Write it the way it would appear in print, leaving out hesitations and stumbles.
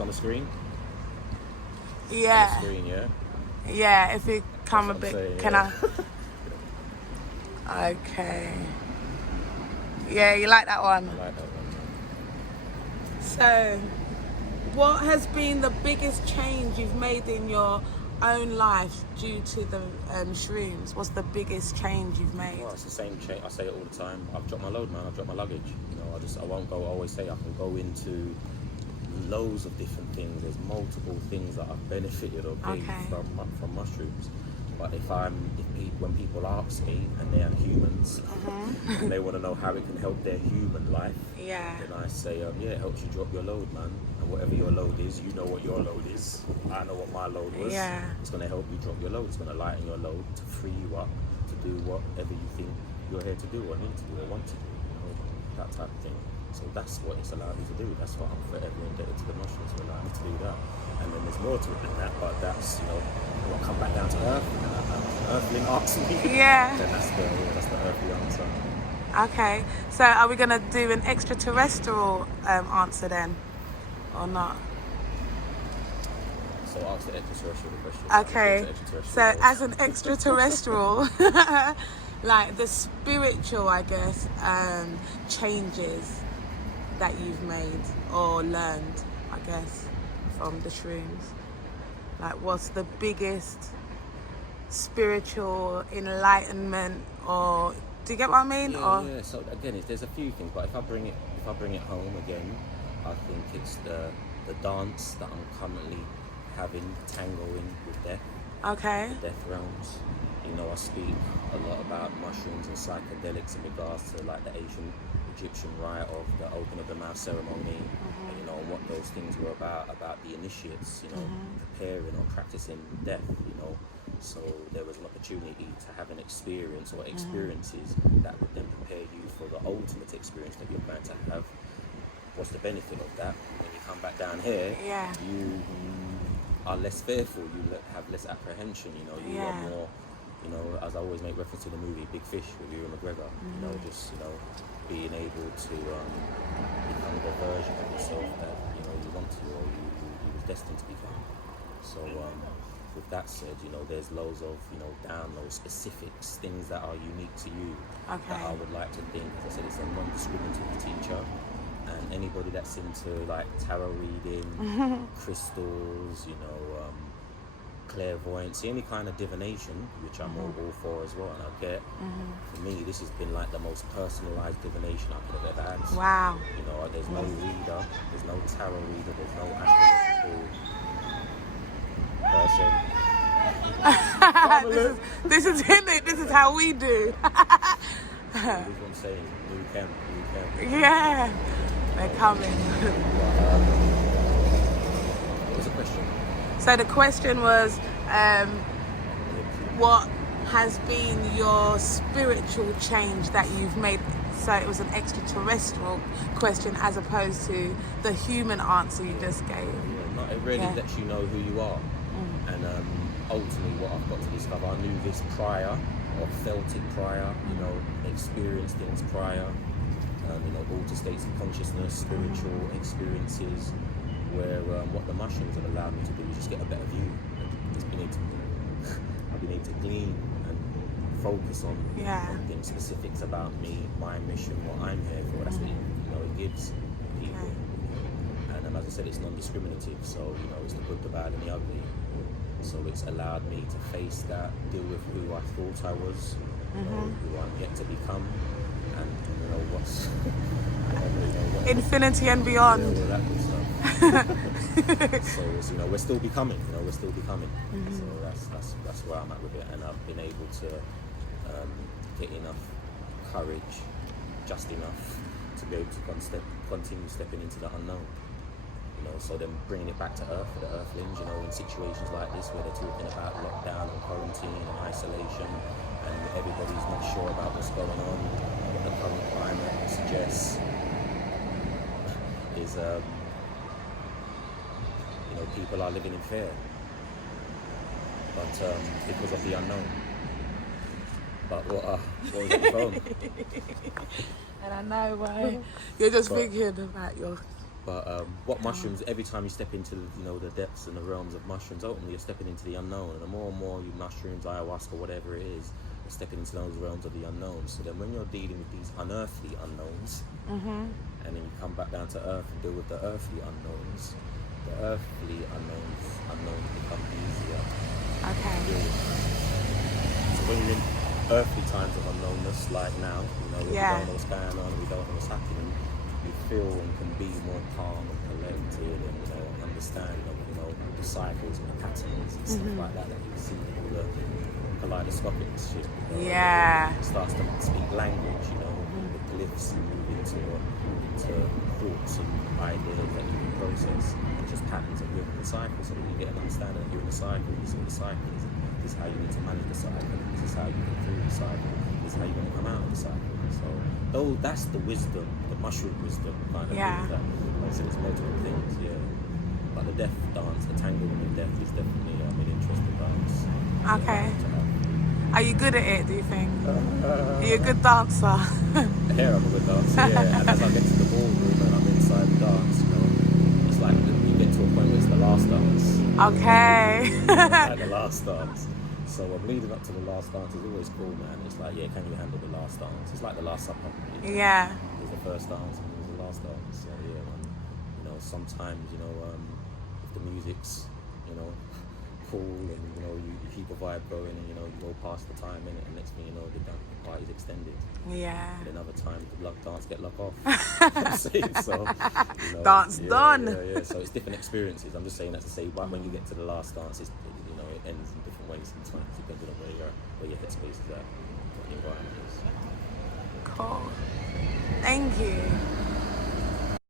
on the screen? Yeah. On the screen, yeah? Yeah, if you come a That's bit, what I'm saying, can yeah. I? Okay. Yeah, you like that one? I like that one. So, what has been the biggest change you've made in your own life due to the shrooms? What's the biggest change you've made? Well, it's the same change. I say it all the time. I've dropped my load, man. I've dropped my luggage. You know, I won't go. I always say I can go into loads of different things. There's multiple things that I've benefited or gained from mushrooms. But when people ask me, and they are humans, and they want to know how it can help their human life, then I say, yeah, it helps you drop your load, man. And whatever your load is, you know what your load is. I know what my load was. Yeah. It's going to help you drop your load. It's going to lighten your load to free you up to do whatever you think you're here to do or need to do or want to do. You know, that type of thing. So that's what it's allowed me to do. That's what I'm forever indebted to the mushrooms to allow me to do that. And then there's more to it than that, but that's, you know, when I come back down to earth and an earthling asks me, then that's the earthly answer. Okay, so are we going to do an extraterrestrial answer then, or not? So ask the extraterrestrial question. Okay, so as an extraterrestrial, like the spiritual, I guess, changes that you've made or learned, I guess, from the shrooms. Like, what's the biggest spiritual enlightenment, or do you get what I mean? Yeah. So again, there's a few things, but if I bring it home again, I think it's the dance that I'm currently having, tangoing with death. Okay. The death realms. You know, I speak a lot about mushrooms and psychedelics in regards to like the ancient Egyptian rite of the open of the mouth ceremony, and, you know, and what those things were about the initiates, you know, preparing or practicing death, you know. So there was an opportunity to have an experience or experiences that would then prepare you for the ultimate experience that you're going to have. What's the benefit of that? When you come back down here, you are less fearful, you have less apprehension, you know, you are more, you know, as I always make reference to the movie Big Fish with Ewan McGregor, you know, just, you know, being able to become the version of yourself that, you know, you want to or you was destined to become. So with that said, you know, there's loads of, you know, download specifics, things that are unique to you that I would like to think, as I said, it's a non-discriminative teacher. And anybody that's into like tarot reading, crystals, you know, clairvoyance, any kind of divination, which I'm all for as well, and I get, for me, this has been like the most personalised divination I could have ever had. Wow. You know, there's no reader, there's no tarot reader, there's no astrological person. this is in it. This is how we do. That's what I'm saying. You can. Yeah. They're coming. What was the question? So the question was, what has been your spiritual change that you've made? So it was an extraterrestrial question as opposed to the human answer you just gave. Yeah, it really lets you know who you are. And ultimately what I've got to discover, I knew this prior, or felt it prior, you know, experienced things prior. You know, altered states of consciousness, spiritual experiences, where what the mushrooms have allowed me to do is just get a better view. I've been able to glean and focus on things, specifics about me, my mission, what I'm here for. That's what it gives people. And as I said, it's non-discriminative, so you know, it's the good, the bad, and the ugly. So it's allowed me to face that, deal with who I thought I was, you know, who I'm yet to become. And you know what's infinity and beyond. All that good stuff. So it's, you know, we're still becoming. So that's where I'm at with it, and I've been able to get enough courage, just enough to be able to continue stepping into the unknown. You know, so then bringing it back to earth for the earthlings. You know, in situations like this where they're talking about lockdown and quarantine and isolation, and everybody's not sure about what's going on. What the current climate suggests is, you know, people are living in fear, but because of the unknown. But what was it from? And I know why. You're just thinking about your But what mushrooms? Every time you step into the depths and the realms of mushrooms, ultimately you're stepping into the unknown. And the more and more you mushrooms, ayahuasca, whatever it is, you're stepping into those realms of the unknown. So then when you're dealing with these unearthly unknowns, and then you come back down to earth and deal with the earthly unknowns, the earthly unknowns become easier. Okay. to deal with. So when you're in earthly times of unknownness, like now, when we don't know what's going on, we don't know what's happening, you feel and can be more calm and collected, and understand the cycles and the patterns and stuff like that you see in all the kaleidoscopic shit. It starts to speak language, the glyphs, and move into thoughts and ideas that you can process. It's just patterns of rhythm and cycles, so that you get an understanding that you're in a cycle, you see the cycles. This is how you need to manage the cycle. This is how you get through the cycle. This is how you're going to come out of the cycle. So, that's the wisdom, the mushroom wisdom kind of thing. That, like I said, it's multiple things, But the death dance, the tangling of death, is definitely an interesting dance. Okay. Are you good at it, do you think? Are you a good dancer? Here I'm a good dancer, And as I get to the ballroom and I'm inside the dance, it's like you get to a point where it's the last dance. Okay. Like the last dance. So I'm leading up to the last dance is always cool, man. It's like, can you handle the last dance? It's like the last supper. Yeah. There's the first dance and there's the last dance. So man. Sometimes, if the music's, cool and you keep a vibe going and you go past the time in it, and next thing you know the party's extended. And another time the dance get locked off. So dance done. So it's different experiences. I'm just saying that to say, but when you get to the last dance, it's, it ends in different ways sometimes, depending on where your headspace is at, what the environment is. Cool. Thank you.